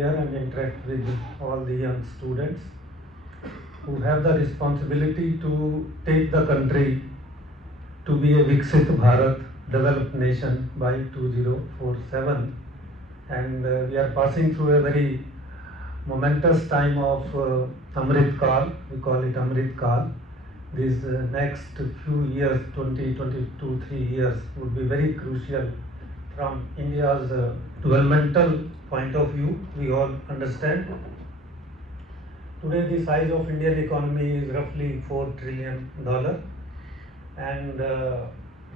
here and interact with all the young students who have the responsibility to take the country to be a Viksit Bharat, developed nation by 2047. And we are passing through a very momentous time of Amrit Kal. We call it Amrit Kal. These next few years, 20, 3 years, would be very crucial from India's developmental point of view. We all understand. Today the size of Indian economy is roughly $4 trillion, and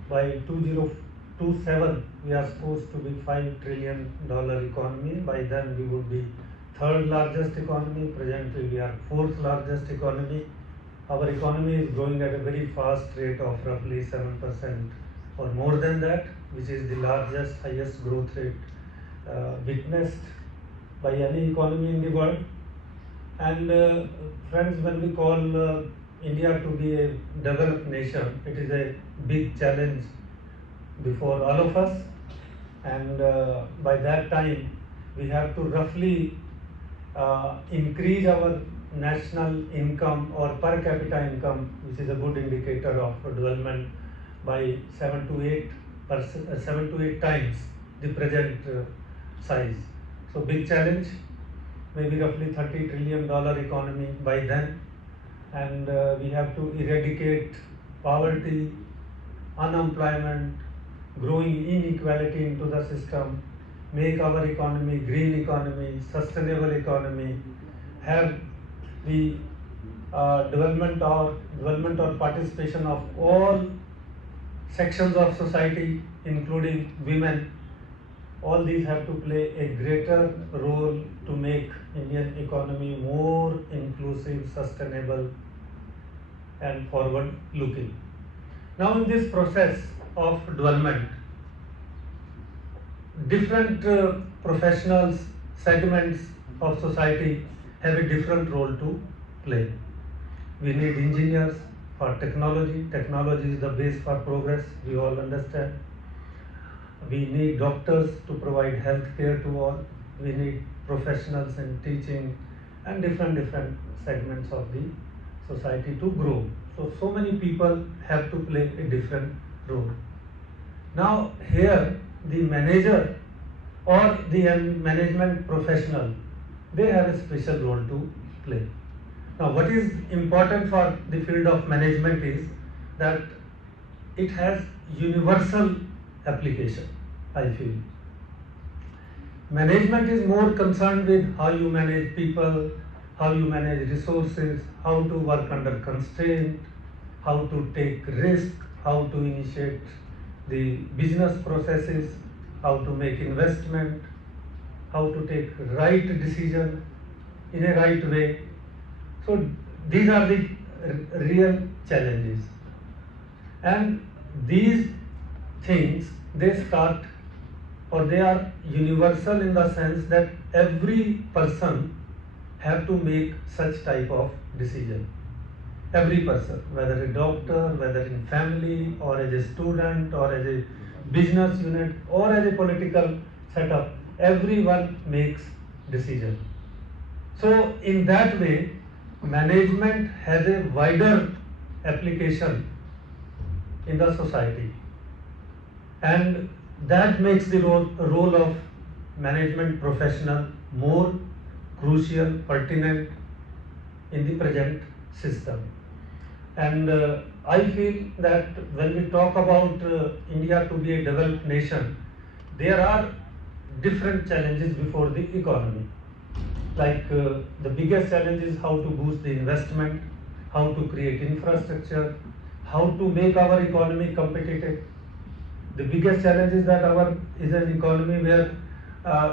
by 2027 we are supposed to be $5 trillion economy. By then we would be third largest economy. Presently we are fourth largest economy. Our economy is growing at a very fast rate of roughly 7% or more than that, which is the largest, highest growth rate witnessed by any economy in the world. And friends, when we call India to be a developed nation, it is a big challenge before all of us. And by that time, we have to roughly increase our national income or per capita income, which is a good indicator of development, by 7 to 8 times the present size. So big challenge, maybe roughly $30 trillion economy by then, and we have to eradicate poverty, unemployment, growing inequality into the system, make our economy green economy, sustainable economy, have the development or participation of all sections of society, including women. All these have to play a greater role to make Indian economy more inclusive, sustainable, and forward-looking. Now, in this process of development, different professionals, segments of society have a different role to play. We need engineers for technology. Technology is the base for progress, we all understand. We need doctors to provide health care to all. We need professionals in teaching and different segments of the society to grow. So many people have to play a different role. Now here the manager or the management professional, they have a special role to play. Now what is important for the field of management is that it has universal application, I feel. Management is more concerned with how you manage people, how you manage resources, how to work under constraint, how to take risk, how to initiate the business processes, how to make investment, how to take right decision in a right way. So these are the real challenges. And these things, they start, or they are universal in the sense that every person have to make such type of decision. Every person, whether a doctor, whether in family, or as a student, or as a business unit, or as a political setup, everyone makes decision. So in that way, management has a wider application in the society, and that makes the role of management professional more crucial, pertinent in the present system. And I feel that when we talk about India to be a developed nation, there are different challenges before the economy. Like the biggest challenge is how to boost the investment, how to create infrastructure, how to make our economy competitive. The biggest challenge is that our is an economy where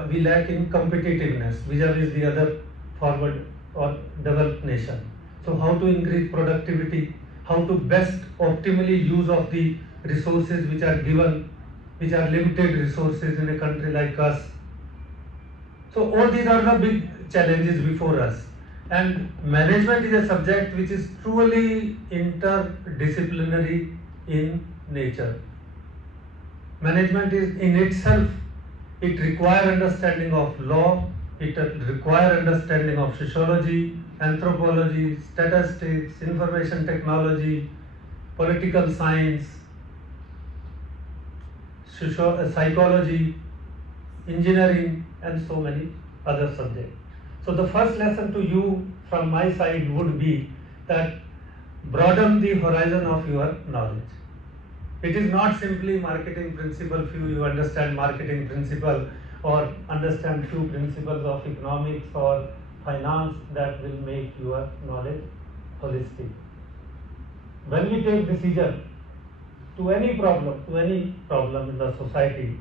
we lack in competitiveness vis-a-vis the other forward or developed nation. So how to increase productivity, how to best optimally use of the resources which are given, which are limited resources in a country like us. So all these are the big challenges before us. And management is a subject which is truly interdisciplinary in nature. Management is in itself, it requires understanding of law, It requires understanding of sociology, anthropology, statistics, information technology, political science, psychology, engineering, and so many other subjects. So the first lesson to you from my side would be that broaden the horizon of your knowledge. It is not simply marketing principle, few you understand marketing principle or understand few principles of economics or finance that will make your knowledge holistic. When we take decision to any problem in the society,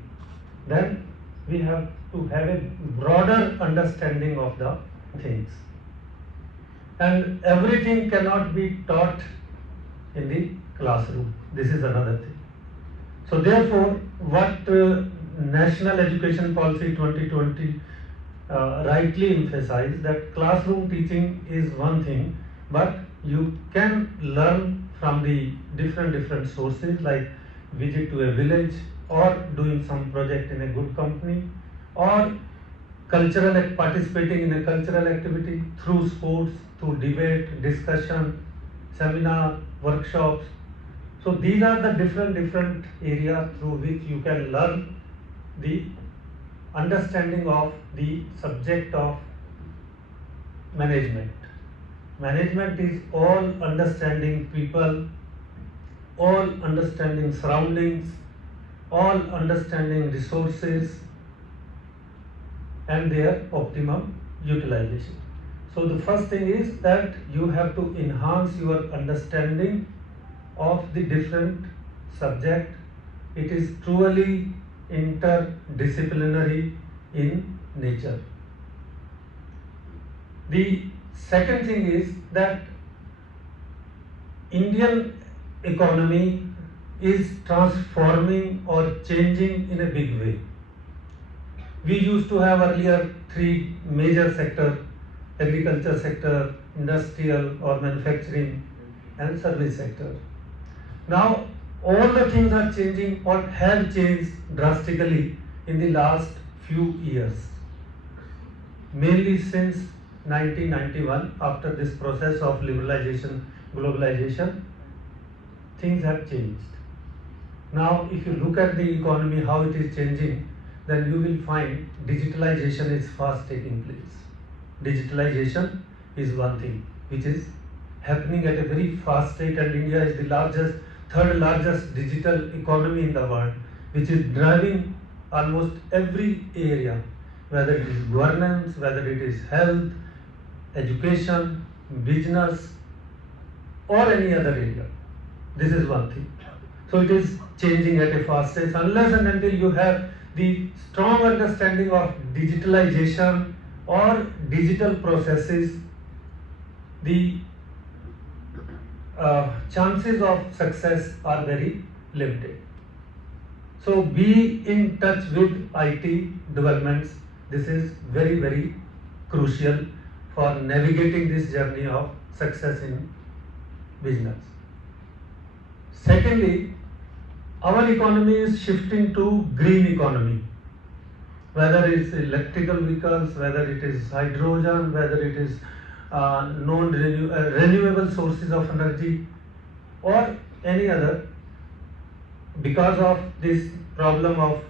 then we have to have a broader understanding of the things. And everything cannot be taught in the classroom. This is another thing. So therefore, what National Education Policy 2020 rightly emphasized, that classroom teaching is one thing, but you can learn from the different sources, like visit to a village or doing some project in a good company, or participating in a cultural activity through sports, through debate, discussion, seminar, workshops. So these are the different areas through which you can learn the understanding of the subject of management. Management is all understanding people, all understanding surroundings, all understanding resources and their optimum utilization. So the first thing is that you have to enhance your understanding of the different subject. It is truly interdisciplinary in nature. The second thing is that Indian economy is transforming or changing in a big way. We used to have earlier three major sectors: agriculture sector, industrial or manufacturing, and service sector. Now all the things are changing or have changed drastically in the last few years, mainly since 1991. After this process of liberalization, globalization, things have changed. Now if you look at the economy, how it is changing, then you will find digitalization is fast taking place. Digitalization is one thing which is happening at a very fast rate, and India is the third largest digital economy in the world, which is driving almost every area, whether it is governance, whether it is health, education, business, or any other area. This is one thing. So it is changing at a fast rate. Unless and until you have the strong understanding of digitalization or digital processes, the chances of success are very limited. So be in touch with IT developments. This is very crucial for navigating this journey of success in business. Secondly, our economy is shifting to green economy. Whether it is electrical vehicles, whether it is hydrogen, whether it is renewable sources of energy or any other, because of this problem of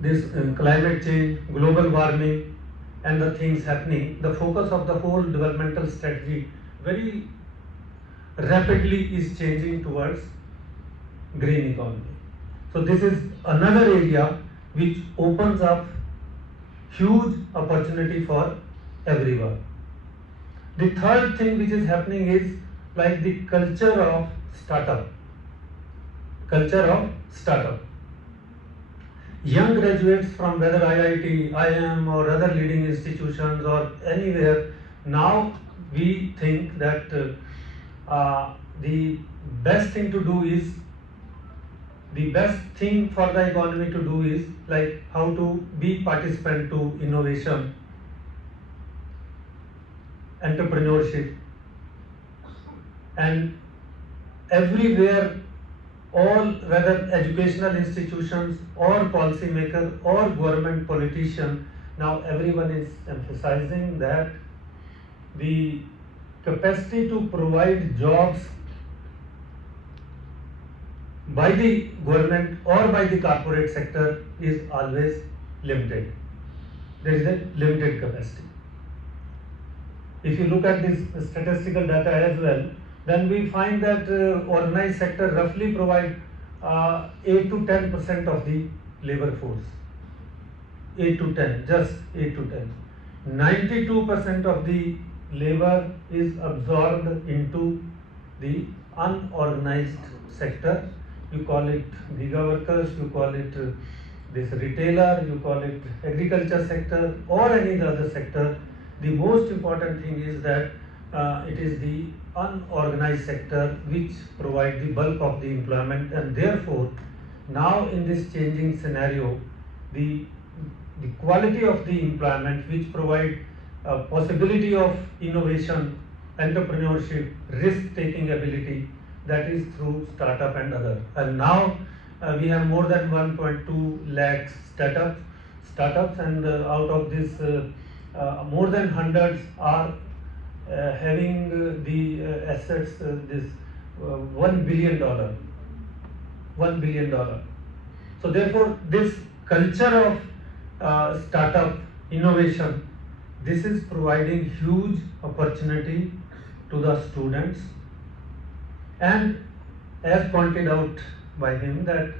this climate change, global warming and the things happening, the focus of the whole developmental strategy very rapidly is changing towards green economy. So this is another area which opens up huge opportunity for everyone. The third thing which is happening is like the culture of startup. Young graduates from whether IIT, IIM or other leading institutions or anywhere, now we think that the best thing for the economy to do is like how to be participant to innovation, entrepreneurship, and everywhere, all whether educational institutions or policymaker or government politician, Now everyone is emphasizing that the capacity to provide jobs by the government or by the corporate sector is always limited. There is a limited capacity. If you look at this statistical data as well, then we find that organized sector roughly provide 8 to 10% of the labor force. 8 to 10, just 8 to 10. 92% of the labor is absorbed into the unorganized sector. You call it giga workers, you call it this retailer, you call it agriculture sector or any other sector. The most important thing is that it is the unorganized sector which provide the bulk of the employment, and therefore now in this changing scenario, the quality of the employment which provide possibility of innovation, entrepreneurship, risk-taking ability, that is through startup and other. And now we have more than 1.2 lakh startups, and out of this more than hundreds are having the assets this $1 billion. $1 billion. So therefore this culture of startup innovation, this is providing huge opportunity to the students, and as pointed out by him that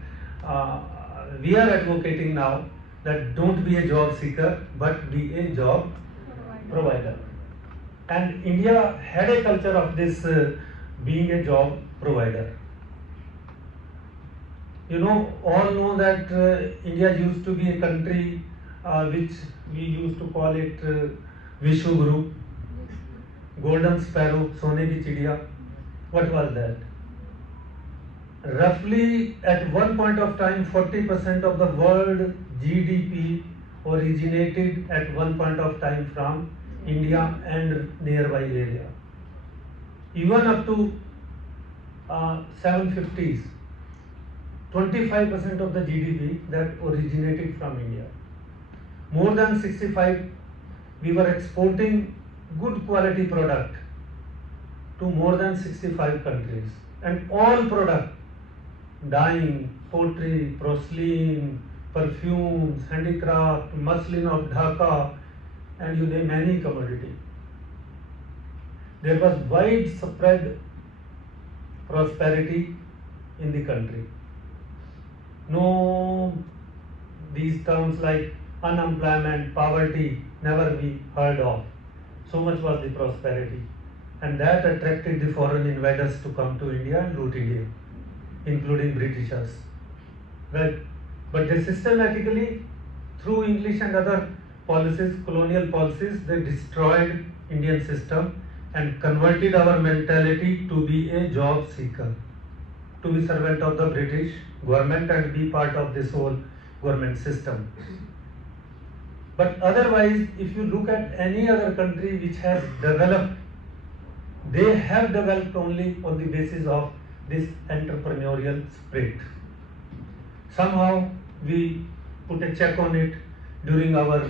we are advocating now that don't be a job seeker but be a job provider. And India had a culture of this being a job provider. You know, all know that India used to be a country which we used to call it Vishnu Guru, Golden Sparrow, Sone ki Chidiya. What was that? Roughly at one point of time, 40% of the world GDP originated at one point of time from India and nearby area. Even up to 750s, 25% of the GDP that originated from India. More than 65, we were exporting good quality product to more than 65 countries, and all product, dyeing, pottery, porcelain, perfumes, handicraft, muslin of Dhaka, and you name any commodity. There was widespread prosperity in the country. No, these terms like unemployment, poverty, never be heard of. So much was the prosperity, and that attracted the foreign invaders to come to India and loot India, including Britishers. Right? But they systematically, through English and other policies, colonial policies, they destroyed Indian system and converted our mentality to be a job seeker, to be servant of the British government and be part of this whole government system. But otherwise, if you look at any other country which has developed, they have developed only on the basis of this entrepreneurial spirit. Somehow we put a check on it during our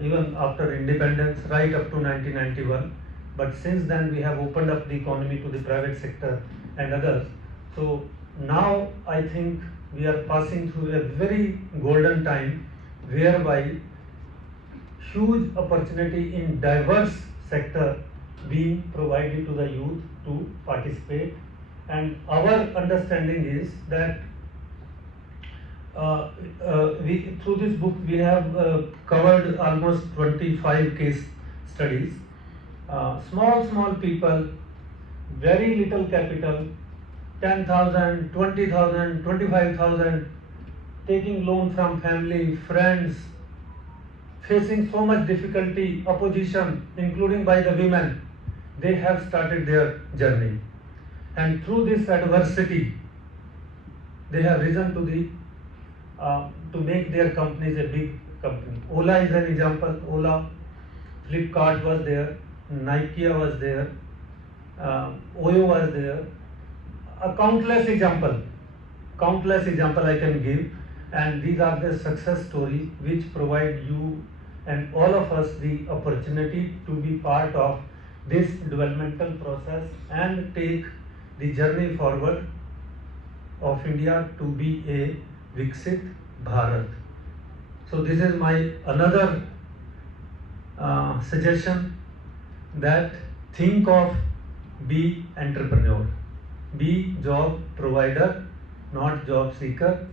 even after independence, right up to 1991. But since then we have opened up the economy to the private sector and others. So now I think we are passing through a very golden time whereby huge opportunity in diverse sector being provided to the youth to participate. And our understanding is that through this book we have covered almost 25 case studies. Small people, very little capital, 10,000, 20,000, 25,000, taking loan from family, friends, facing so much difficulty, opposition, including by the women. They have started their journey, and through this adversity, they have risen to the to make their companies a big company. Ola is an example. Ola, Flipkart was there, Nike was there, Oyo was there. A countless example I can give. and these are the success stories which provide you and all of us the opportunity to be part of this developmental process and take the journey forward of India to be a Viksit Bharat. So this is my another suggestion, that think of be entrepreneur, be job provider, not job seeker.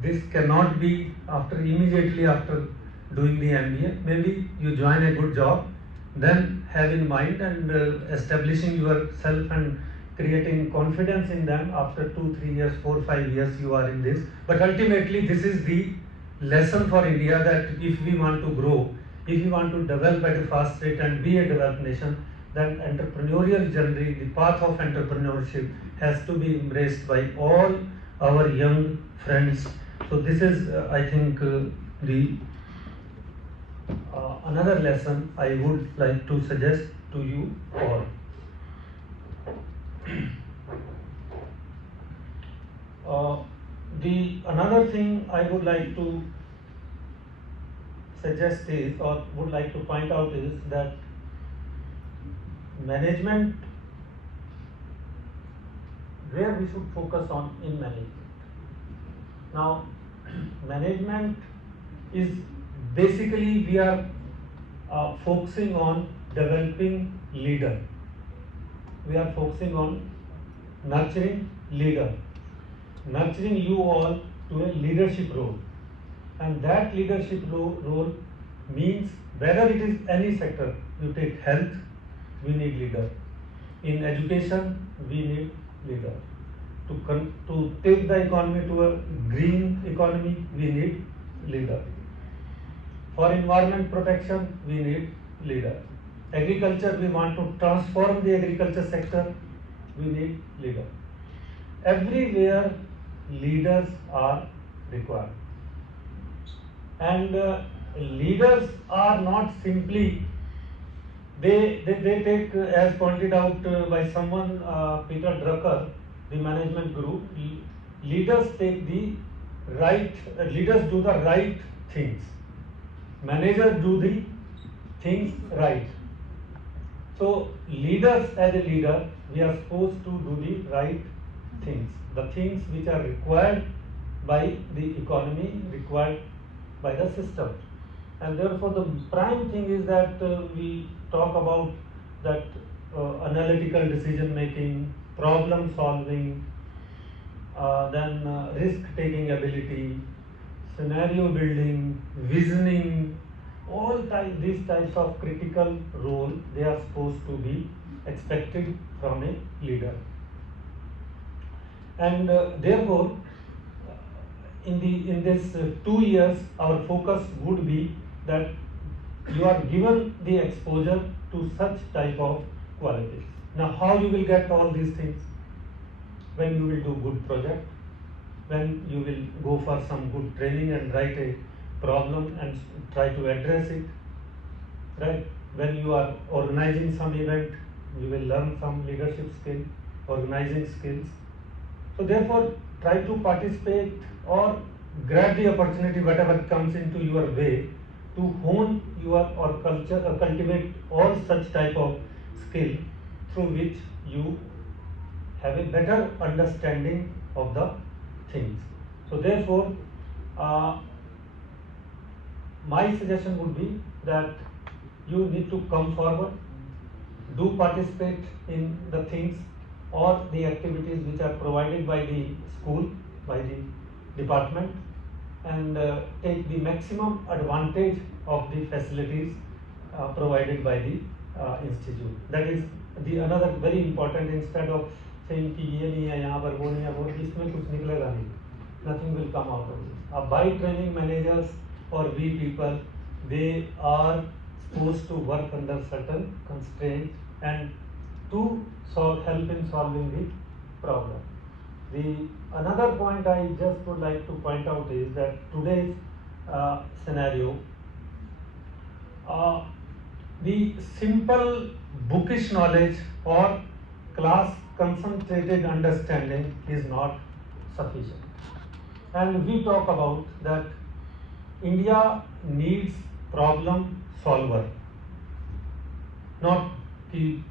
This cannot be immediately after doing the MBA. Maybe you join a good job, then have in mind and establishing yourself and creating confidence in them after 2, 3 years, 4, 5 years you are in this. But ultimately this is the lesson for India, that if we want to grow, if we want to develop at a fast rate and be a developed nation, then entrepreneurial journey, the path of entrepreneurship has to be embraced by all our young friends. So this is, I think, the another lesson I would like to suggest to you all. The another thing I would like to suggest is, or would like to point out, is that management, where we should focus on in management. Now, management is basically, we are focusing on developing leader. We are focusing on nurturing leader, nurturing you all to a leadership role. And that leadership role means, whether it is any sector, you take health, we need leader. In education, we need leader. To take the economy to a green economy, we need leader. For environment protection, we need leader. Agriculture, we want to transform the agriculture sector, we need leader. Everywhere leaders are required. And leaders are not simply, they take, as pointed out by someone, Peter Drucker, the management guru, leaders take the right, leaders do the right things. Managers do the things right. So leaders, as a leader, we are supposed to do the right things, the things which are required by the economy, required by the system. And therefore the prime thing is that we talk about that analytical decision making, problem solving, then risk taking ability, scenario building, visioning, all these types of critical role, they are supposed to be expected from a leader. And therefore, in this 2 years, our focus would be that you are given the exposure to such type of qualities. Now, how you will get all these things? When you will do good project, when you will go for some good training and write a problem and try to address it, right? When you are organizing some event, you will learn some leadership skill, organizing skills. So therefore, try to participate or grab the opportunity, whatever comes into your way, to hone your or culture or cultivate all such type of skill through which you have a better understanding of the things. So therefore, my suggestion would be that you need to come forward, do participate in the things or the activities which are provided by the school, by the department, and take the maximum advantage of the facilities provided by the institute. That is the another very important, instead of saying कि ये नहीं है यहाँ पर वो नहीं है वो, इसमें कुछ निकलेगा नहीं, nothing will come out of this. By training managers or we people, they are supposed to work under certain constraints and to help in solving the problem. The another point I just would like to point out is that today's scenario, the simple bookish knowledge or class concentrated understanding is not sufficient. and we talk about that India needs problem solver. Not कि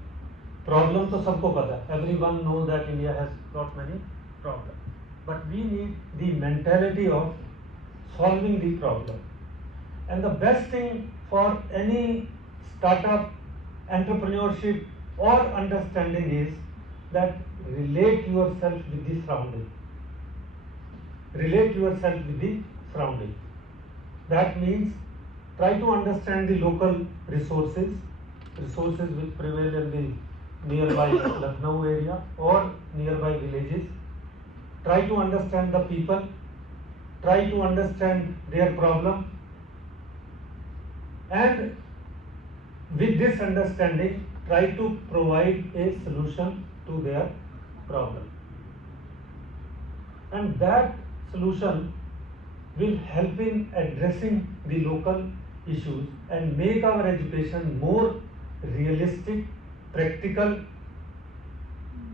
problem तो सबको पता है, everyone knows that India has got many problems, but we need the mentality of solving the problem. And the best thing for any startup, entrepreneurship or understanding is that relate yourself with the surrounding. Relate yourself with the surrounding. That means try to understand the local resources which prevail in the nearby Lucknow area or nearby villages. Try to understand the people. Try to understand their problem. And with this understanding, try to provide a solution to their problem. And that solution will help in addressing the local issues and make our education more realistic, practical,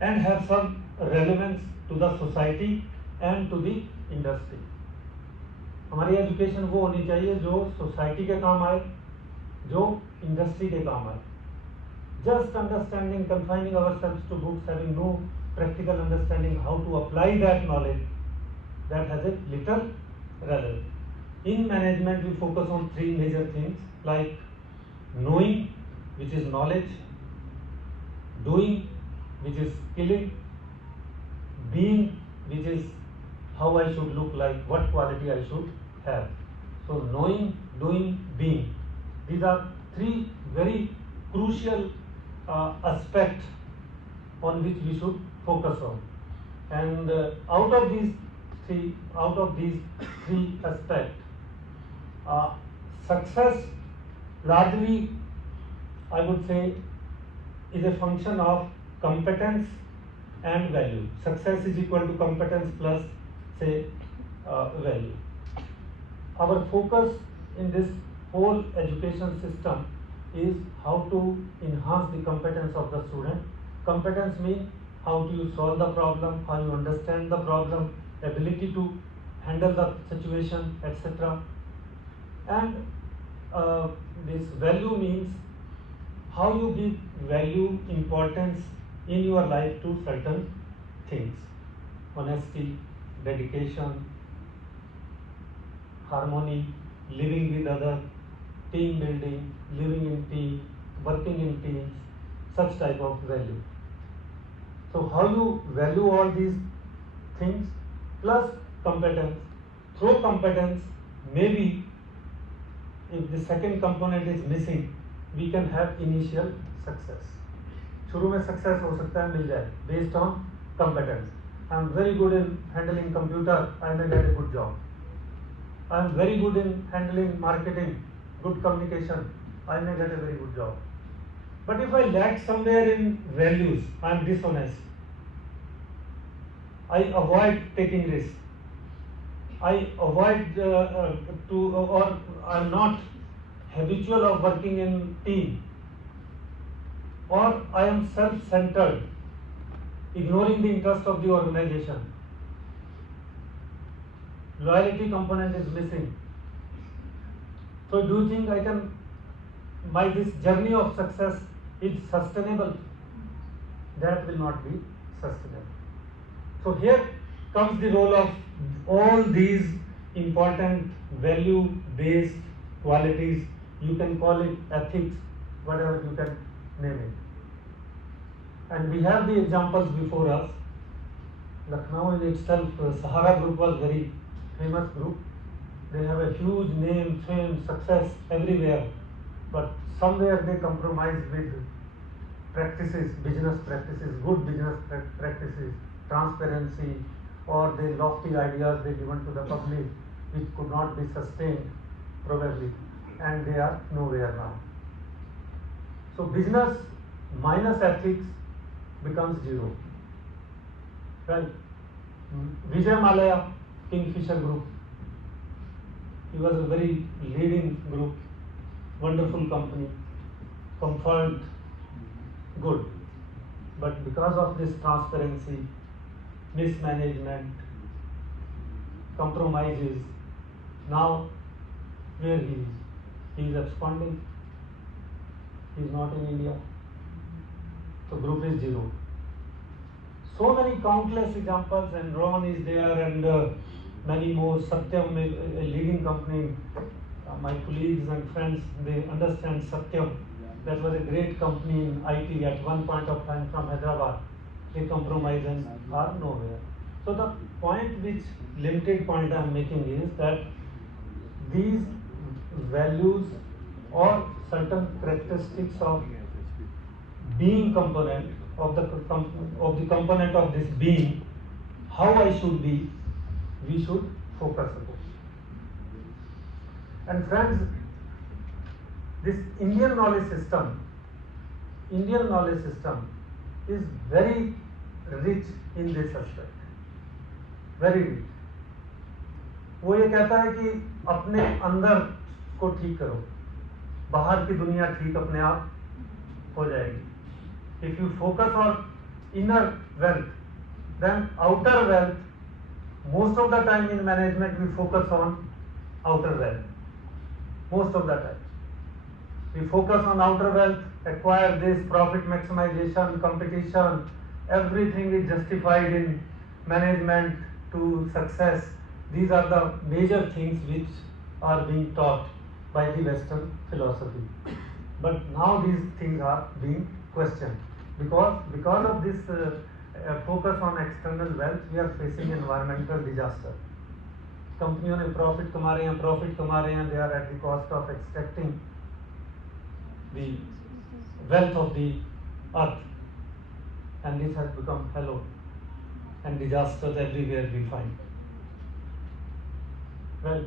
and have some relevance to the society and to the industry. हमारी education वो होनी चाहिए जो society के काम आए, जो industry के काम आए. Just understanding, confining ourselves to books, having no practical understanding how to apply that knowledge, that has a little relevance. In management, we focus on three major things like knowing, which is knowledge, doing, which is skilling, being, which is how I should look like, what quality I should have. So knowing, doing, being. These are three very crucial aspects on which we should focus on. And out of these three aspects, success largely, I would say, is a function of competence and value. Success is equal to competence plus, say, value. Our focus in this whole education system is how to enhance the competence of the student. Competence means how do you solve the problem, how you understand the problem, ability to handle the situation, etc. And this value means how you give value, importance in your life to certain things. Honesty, dedication, harmony, living with others, team building, living in team, working in teams, such type of value. So how you value all these things plus competence. Through competence, maybe if the second component is missing, we can have initial success. शुरू में success हो सकता है, मिल जाए based on competence. I am very good in handling computer, I may get a good job. I am very good in handling marketing, good communication, I may get a very good job. But if I lack somewhere in values, I am dishonest, I avoid taking risks, I avoid or I am not habitual of working in team, or I am self-centered, ignoring the interest of the organization. Loyalty component is missing. So do you think this journey of success is sustainable? That will not be sustainable. So here comes the role of all these important value-based qualities. You can call it ethics, whatever you can name it. And we have the examples before us. Lucknow in itself, Sahara group was very famous group. They have a huge name, fame, success everywhere. But somewhere they compromise with practices, business practices, good business practices, transparency, or the lofty ideas they given to the public, which could not be sustained probably, and they are nowhere now. So business minus ethics becomes zero. Right? Vijay Malaya, Kingfisher Group, he was a very leading group, wonderful company, comfort, good. But because of this transparency, mismanagement, compromise is now where he is. He is absconding. He is not in India. So group is 0. So many countless examples, and Ron is there, and many more. Satyam, a leading company. My colleagues and friends, they understand Satyam. That was a great company in IT at one point of time from Hyderabad. They compromise and are nowhere. So the point which, limited point I am making is that these values or certain characteristics of being component of the component of this being, how I should be, we should focus on. And friends, this Indian knowledge system is very rich in this aspect, very rich. वो ये कहता है कि अपने अंदर को ठीक करो, बाहर की दुनिया ठीक अपने आप हो जाएगी. If you focus on inner wealth, then outer wealth, most of the time in management we focus on outer wealth. Most of the time we focus on outer wealth, acquire this, profit maximization, competition, everything is justified in management to success. These are the major things which are being taught by the Western philosophy. But now these things are being questioned because of this focus on external wealth, we are facing environmental disaster. कंपनियों ने profit कमा रहे हैं, they are at the cost of extracting the wealth of the earth, and this has become hallowed, and disasters everywhere we find. Well,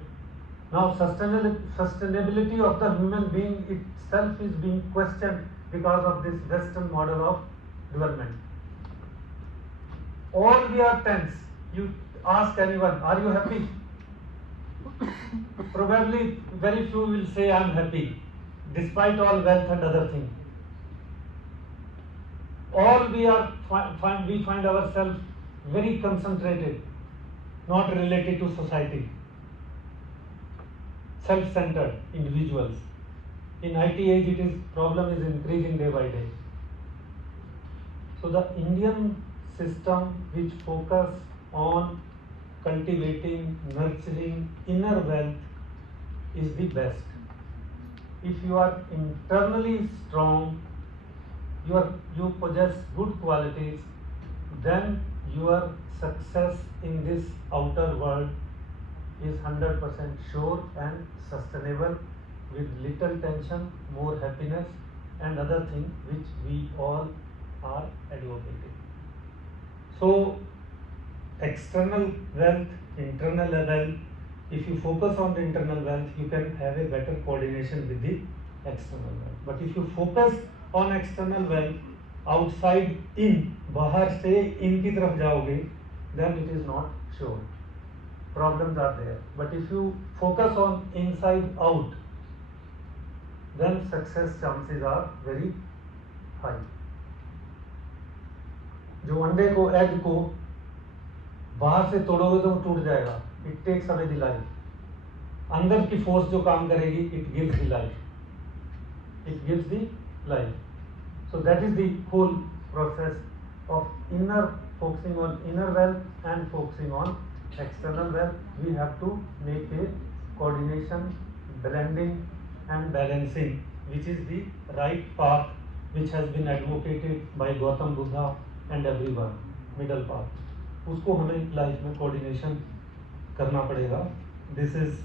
now sustainability of the human being itself is being questioned because of this Western model of development. All we are tense. You ask anyone, are you happy? Probably very few will say I am happy, despite all wealth and other things. All we find ourselves very concentrated, not related to society, self-centered individuals. In IT age, problem is increasing day by day. So the Indian system which focus on cultivating, nurturing inner wealth is the best. If you are internally strong, you possess good qualities, then your success in this outer world is 100% sure and sustainable, with little tension, more happiness, and other things which we all are advocating. So external wealth, internal wealth, if you focus on the internal wealth, you can have a better coordination with the external wealth. But if you focus on external wealth, outside in, बाहर से in की तरफ जाओगे, then it is not sure. Problems are there. But if you focus on inside out, then success chances are very high. जो अंडे को, egg को बाहर से तोड़ोगे तो वो टूट जाएगा. It takes away the life. अंदर की फोर्स जो काम करेगी, it gives the life. It gives the life. So that is the whole process of focusing on inner wealth and focusing on external wealth. We have to make a coordination, blending and balancing, which is the right path which has been advocated by Gautam Buddha and everyone, middle path. उसको हमें life में coordination करना पड़ेगा. This is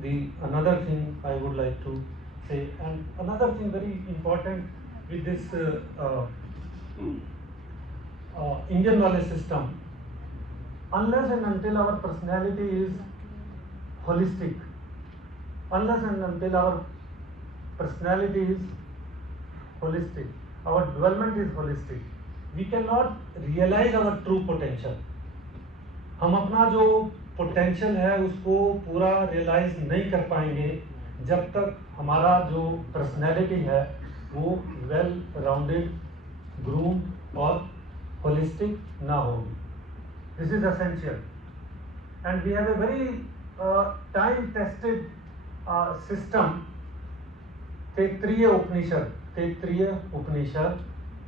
the another thing I would like to say, and another thing very important with this Indian knowledge system, unless and until our personality is holistic, unless and until our personality is holistic, our development is holistic, we cannot realize our true potential. हम अपना जो potential है उसको पूरा realise नहीं कर पाएंगे जब तक हमारा जो पर्सनैलिटी है वो वेल राउंडेड, ग्रूम्ड और होलिस्टिक ना होगी. This is essential. and we have a very time-tested system. Taittiriya Upanishad,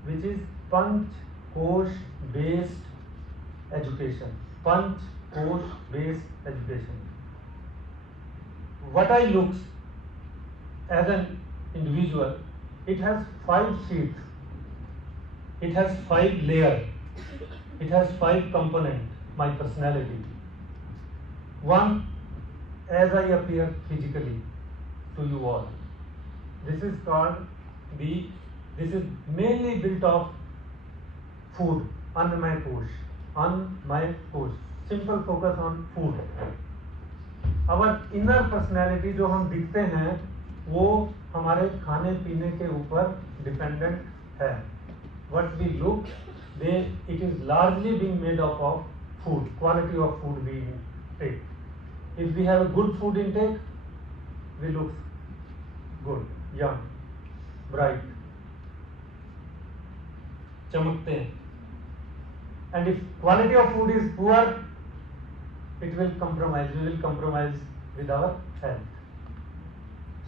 which is Panch Kosh based education. Panch Kosh based education. What I looks as an individual, it has 5 sheets, it has 5 layers, it has 5 components, my personality. One, as I appear physically to you all. This is called this is mainly built of food, Annamay Kosh. Simple focus on food. Our inner personality जो हम दिखते हैं वो हमारे खाने पीने के ऊपर डिपेंडेंट है. What we look, it is largely being made up of food, quality of food we take. If we have a good food intake, we look good, young, bright, चमकते हैं. And if quality of food is poor, we will compromise with our health.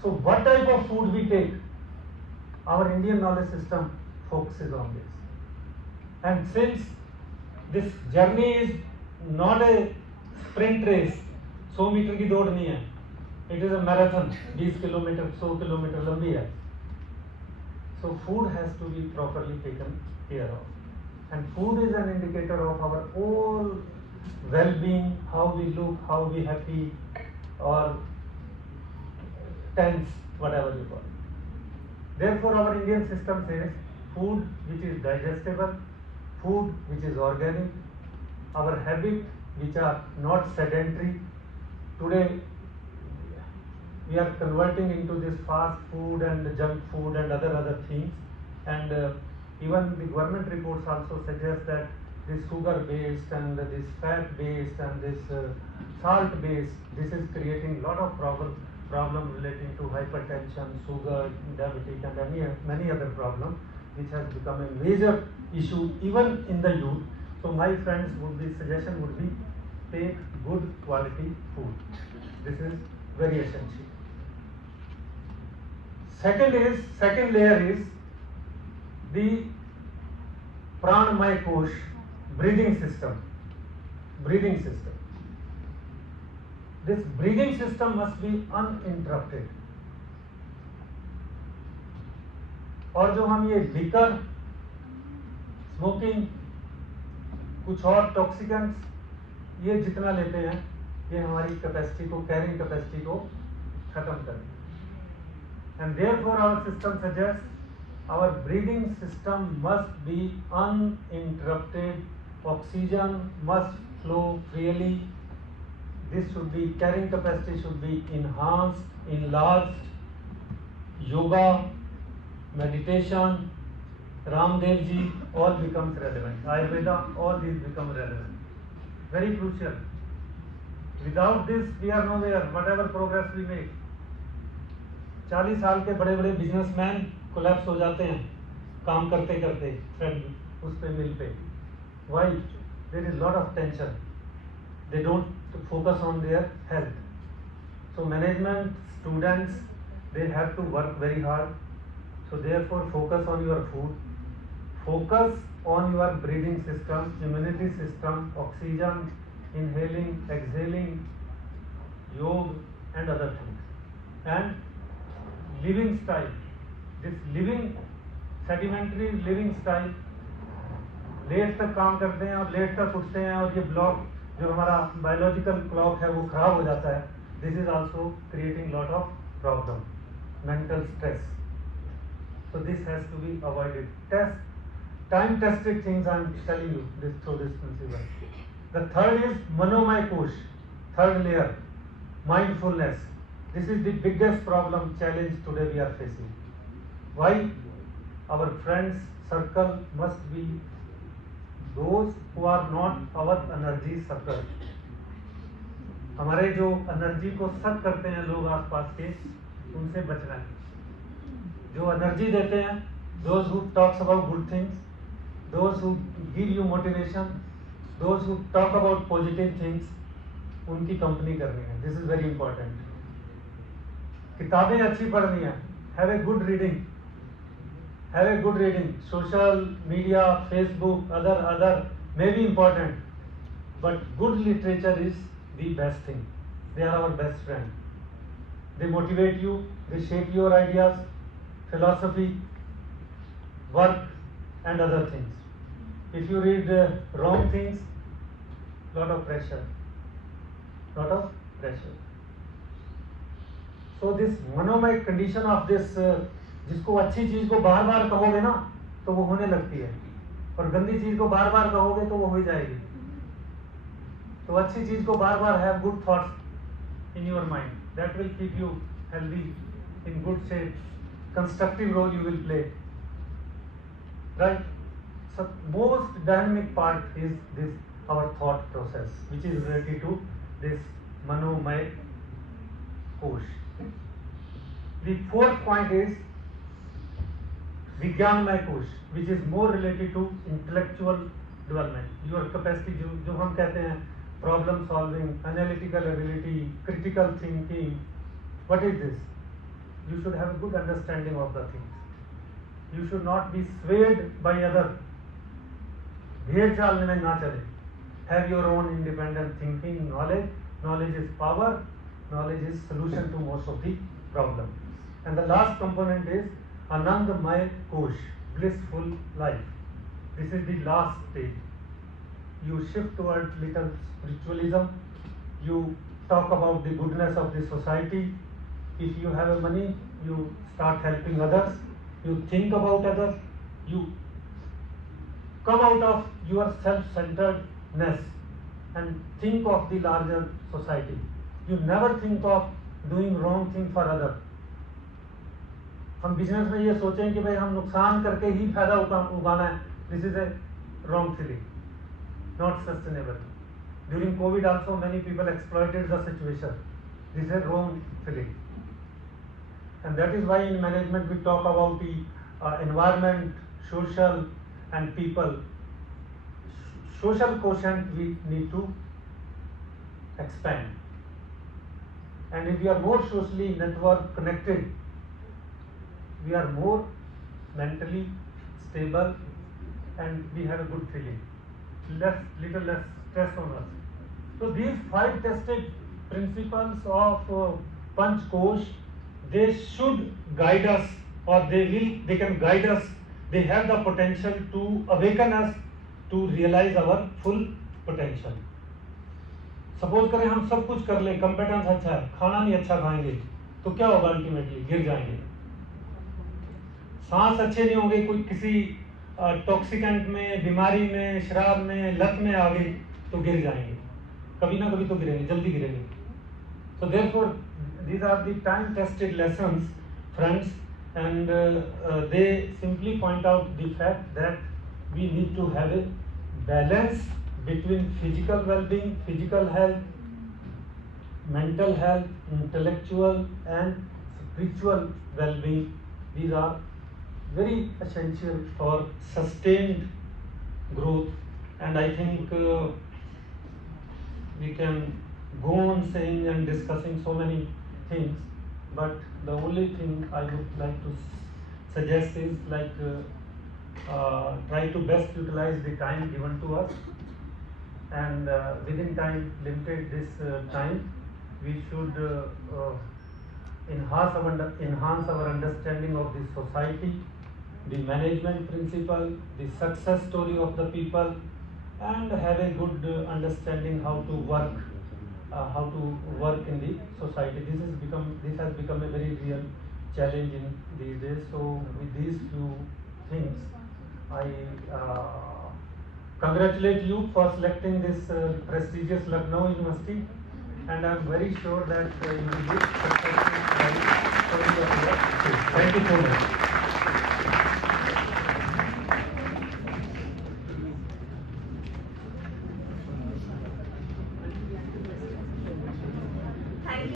So what type of food we take? Our Indian knowledge system focuses on this. And since this journey is not a sprint race, 100 metre की दौड़ नहीं है, it is a marathon, 20 kilometre 100 kilometre लंबी है. So food has to be properly taken care of. And food is an indicator of our whole well-being, how we look, how we happy or tense, whatever you call it. Therefore, our Indian system says food which is digestible, food which is organic, our habits which are not sedentary. Today, we are converting into this fast food and junk food and other things, and even the government reports also suggest that this sugar based and this fat based and this salt based, this is creating a lot of problem relating to hypertension, sugar, diabetic and many other problems, which has become a major issue even in the youth. So my friends suggestion would be take good quality food. This is very essential. Second layer is the Pranamaya Kosh, breathing system. This breathing system must be uninterrupted. और जो हम ये liquor, smoking, कुछ और toxicants, ये जितना लेते हैं, ये हमारी कैपेसिटी को, कैरिंग कैपेसिटी को खत्म कर दें. And therefore our system suggests our breathing system must be uninterrupted. Oxygen must flow freely. This should be, carrying capacity should be enhanced, enlarged. Yoga, meditation, Ramdev ji, all becomes relevant. Ayurveda, all these become relevant. Very crucial. Without this, we are nowhere, whatever progress we make. 40 साल के बड़े बड़े businessman collapse हो जाते हैं काम करते करते उस पे मिल पे. Why? There is lot of tension. They don't focus on their health. So management, students, they have to work very hard. So therefore focus on your food, focus on your breathing system, immunity system, oxygen, inhaling, exhaling, yoga and other things. And living style, this sedimentary living style, late तक काम करते हैं और late तक उठते हैं और ये ब्लॉक जो हमारा बायोलॉजिकल क्लॉक है वो खराब हो जाता है. This is also creating lot of problem, mental stress. So this has to be avoided. Time tested things I am telling you through this principle. The third is Manomaya Kosh, third layer, mindfulness. This is the biggest problem, challenge today we are facing. Why? Our friends circle must be those who are not our energy sucker. हमारे जो energy को सक करते हैं लोग आसपास के, उनसे बचना है. जो एनर्जी देते हैं, those who talks about good things, those who give you motivation, those who talk about positive things, उनकी कंपनी करनी है. This is very important. किताबें अच्छी पढ़नी है. Have a good reading. Have a good reading. Social media, Facebook, other may be important, but good literature is the best thing. They are our best friend. They motivate you, they shape your ideas, philosophy, work and other things. If you read wrong things, lot of pressure. So this Manomay condition of this, जिसको अच्छी चीज को बार बार कहोगे ना तो वो होने लगती है, और गंदी चीज को बार बार कहोगे तो वो हो जाएगी. तो अच्छी चीज को बार बार have good thoughts in your mind. That will keep you healthy, in good shape. Constructive role you will play. Right? So most dynamic part is this our thought process, which is related to this manomay kosh. The fourth point is विज्ञानमय कोश, which is more related to intellectual development. Your capacity, जो हम कहते हैं problem solving, analytical ability, critical thinking. What is this? You should have a good understanding of the things. You should not be swayed by other. भेड़ चाल में ना चले. Have your own independent thinking, knowledge. Knowledge is power. Knowledge is solution to most of the problems. And the last component is Anandamay Kosh, blissful life. This is the last stage. You shift towards little spiritualism. You talk about the goodness of the society. If you have money, you start helping others. You think about others. You come out of your self-centeredness and think of the larger society. You never think of doing wrong thing for others. हम business में ये सोचें कि भाई हम नुकसान करके ही फायदा उगाना है. This is a wrong feeling, not sustainable. During COVID also many people exploited the situation. This is wrong feeling. And that is why in management we talk about the environment, social and people. Social quotient we need to expand, and if we are more socially network connected, we are more mentally stable and we have a good feeling, little less stress on us. So these 5 tested principles of Panch Kosh, they should guide us, or they can guide us. They have the potential to awaken us to realize our full potential. Suppose करें हम सब कुछ कर लें, कंपेटेंस अच्छा है, खाना नहीं अच्छा खाएंगे तो क्या होगा? अल्टीमेटली गिर जाएंगे. सांस अच्छे नहीं होंगे, कोई किसी टॉक्सिकेंट में, बीमारी में, शराब में, लत में आ गई तो गिर जाएंगे. कभी ना कभी तो गिरेंगे, जल्दी गिरेंगे. So therefore these are the time tested lessons, friends, and they simply point out the fact that we need to have a balance between physical well-being, physical health, mental health, intellectual and spiritual well-being. These are very essential for sustained growth, and I think we can go on saying and discussing so many things, but the only thing I would like to suggest is try to best utilize the time given to us, and within time limited this time we should enhance our understanding of the society, the management principle, the success story of the people, and have a good understanding how to work in the society. This has become a very real challenge in these days. So with these few things, I congratulate you for selecting this prestigious Lucknow University, and I am very sure that you will be successful. Thank you so much.